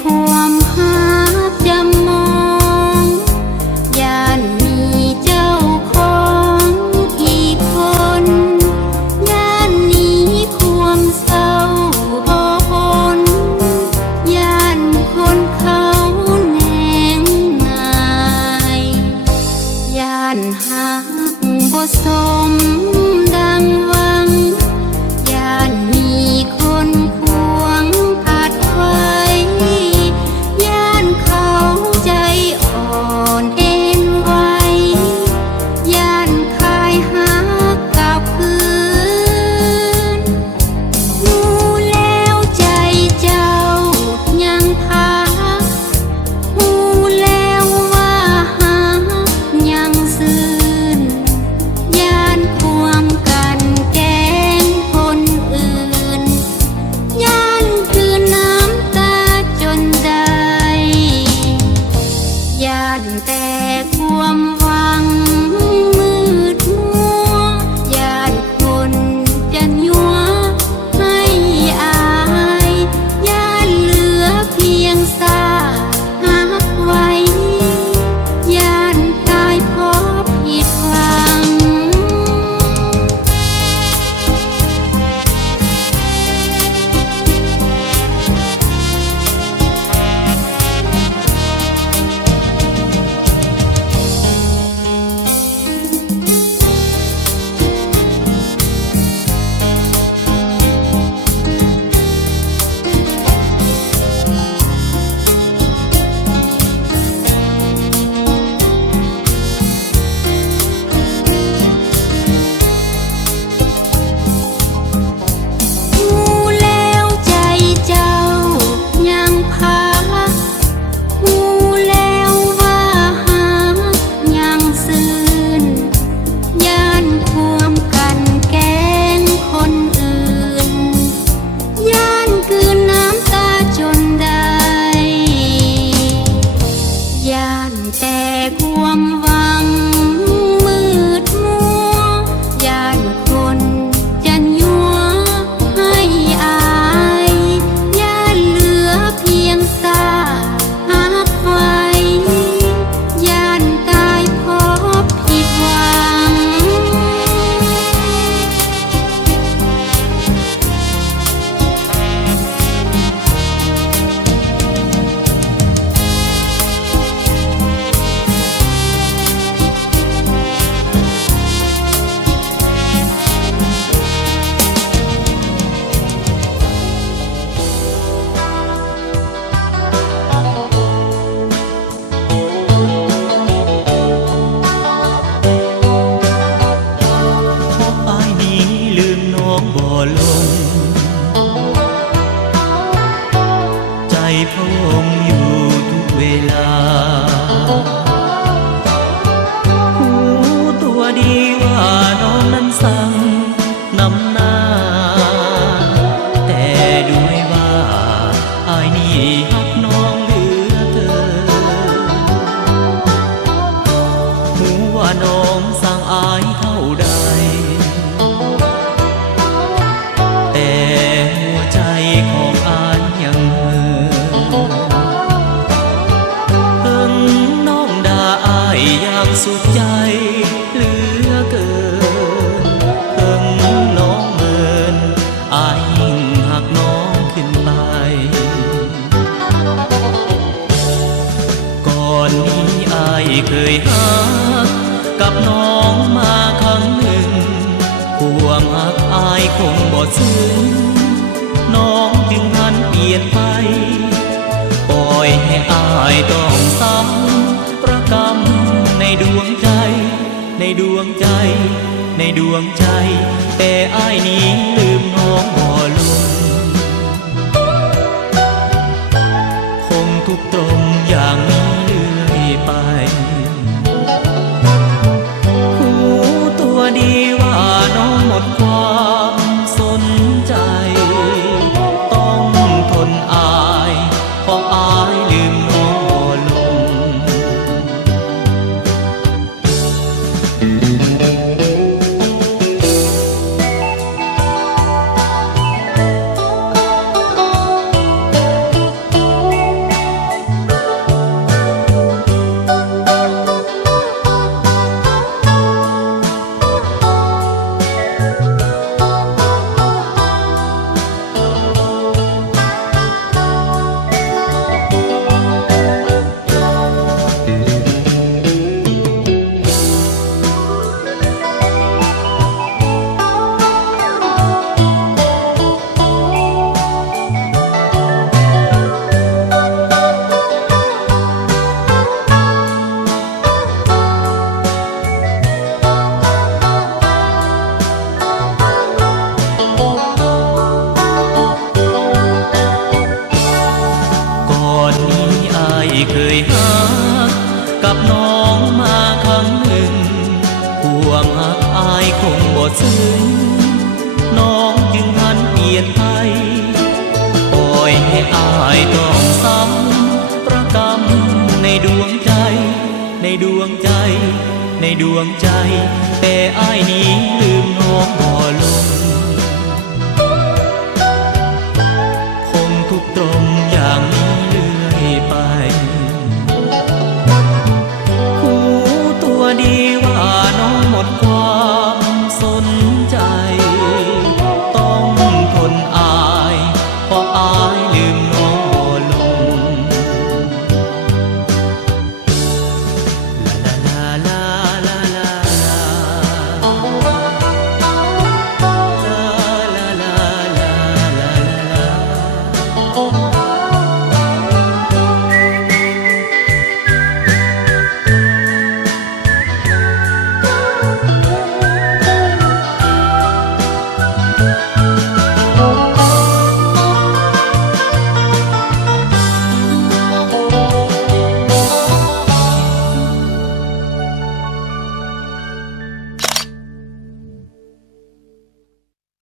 ความหักจำมองย่านมีเจ้าของอีกคนย่านนี้ความเศร้าบ่พ้นย่านคนเขาแหนงนายย่านหักบ่สมดังหวังย่านมีคนควงอาจไว้ย่านเขาใจอ่อนเอ็นไหวย่านคายหักกลับคืนรู้แล้วใจเจ้ายังพักรู้แล้วว่าหักยังซื่นย่านความกันแกล้งคนอื่นย่านคือน้ำตาจนได้ย่านแต่ความหวังมืดมัวย่านคนจะยัวให้อายย่านเหลือเพียงซากหักไว้ย่านตายเพราะผิดหวัง รู้แล้วใจเจ้ายังพักรู้แล้วว่าหักยังซื่นย่านความกันแกล้งคนอื่นย่านคืนน้ำตาจนได้ย่านแต่ความหวังมืดมัวย่านคนจะยัวให้อายย่านเหลือเพียงซากหักไว้ย่านตายเพราะผิดหวัง อายนี้ลืมน้องบ่ลงใจพะวงอยู่ทุกเวลารู้ตัวดีว่าน้องนั้นสั่งนำหน้าแต่ด้วยว่าอายนี้ฮักน้องเหลือเกินหูว่าน้องสั่งอายเท่าใด แต่หัวใจของอานยังถึงน้องด่าอายอย่างสุขใจเหลือเกินถึงน้องเมินอายยิ่งหักน้องขึ้นไปก่อนนี้อายเคยหักกับน้องมาครั้งหนึ่ง ความหักอายคงบ่ซึ้งน้องจึงหันเปลี่ยนไปปล่อยให้อายต้องซ้ำประกำในดวงใจ ในดวงใจ ในดวงใจ แต่อายนี้ลืมน้องบ่ลงคงทุกข์ตรงอย่างนี้เรื่อยไป รู้ตัวดีว่าน้องหมดความสนใจ ต้องทนอายเพราะอายลืมน้องบ่ลง เ ยหากับน้องมาครั้งหนึ่งความหักอายคงบ่ซึ้งน้องจึงหันเปลี่ยนไปปล่อยให้อายต้องซ้ำประกำในดวงใจในดวงใจในดวงใจแต่อายนี้ลืมน้องบ่ลง